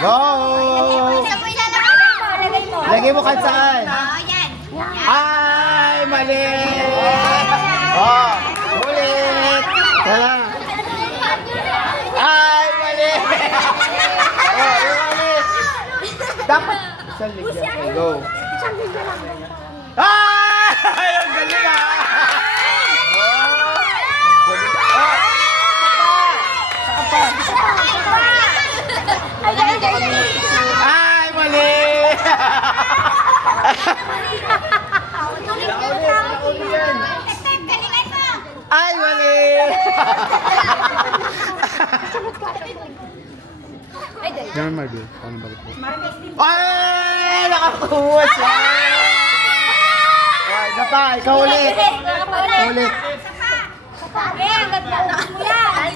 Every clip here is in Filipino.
Go! Lagay mo. Lagay mo kahit saan. Yan. Ay, mali! Oh, ulit! Tala. Ay, mali! Oh, mali! Dapat isang ligyan. Okay, go. Ay! Ang galing ah! Ay, mali! Ay, mali! Jangan maju. Kamu balik. Ay! Nakakuha siya! Ay, isa pa. Ikaw ulit. Ulit.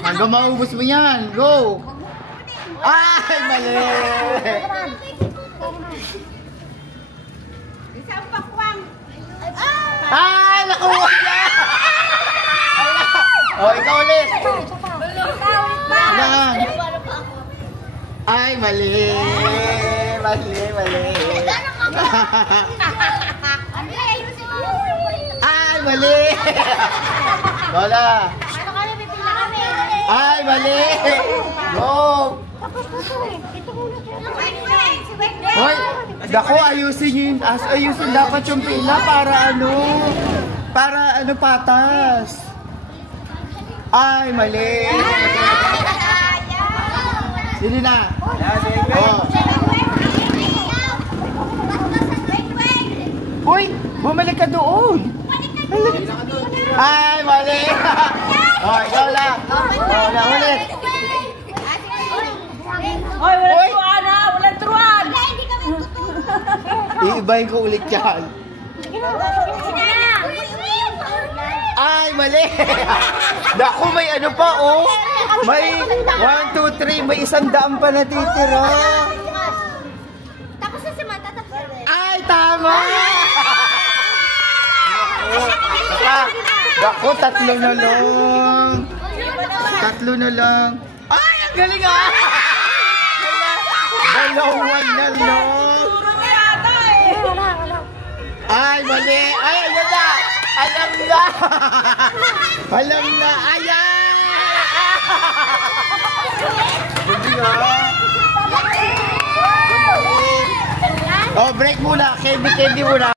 Hanggang maubos mo yan. Go! Ay, mali! Isang pakwang. Ay, nakuha niya! O, ikaw ulit. Lang. Ay, mali! Mali, mali. Ay, mali! Wala. Ay, mali! Go! Hoy, dako, ayusin yun. Ayusin dapat yung pila para ano? Para ano, patas. Ay, mali! Sili na. Oh. Hoy, bumalik ka doon. Ay, mali! Oh, ikaw lang. Oh, na ulit. Hoy, walang turuan ha! Walang turuan! Iibahin ko ulit yan. Ay, mali! Naku, may ano pa, oh! May 1, 2, 3, may 100 pa natitira. Tapos na si Mata, tapos na. Ay, tama! Naku, tatlo na lang. Tatlo na lang. Ay, ang galing ah! Dalawan na lang. Ay, mali! Ay, ayan na! Alam na! Alam na! Ayan! Hindi nga! Oh, break muna! Candy muna!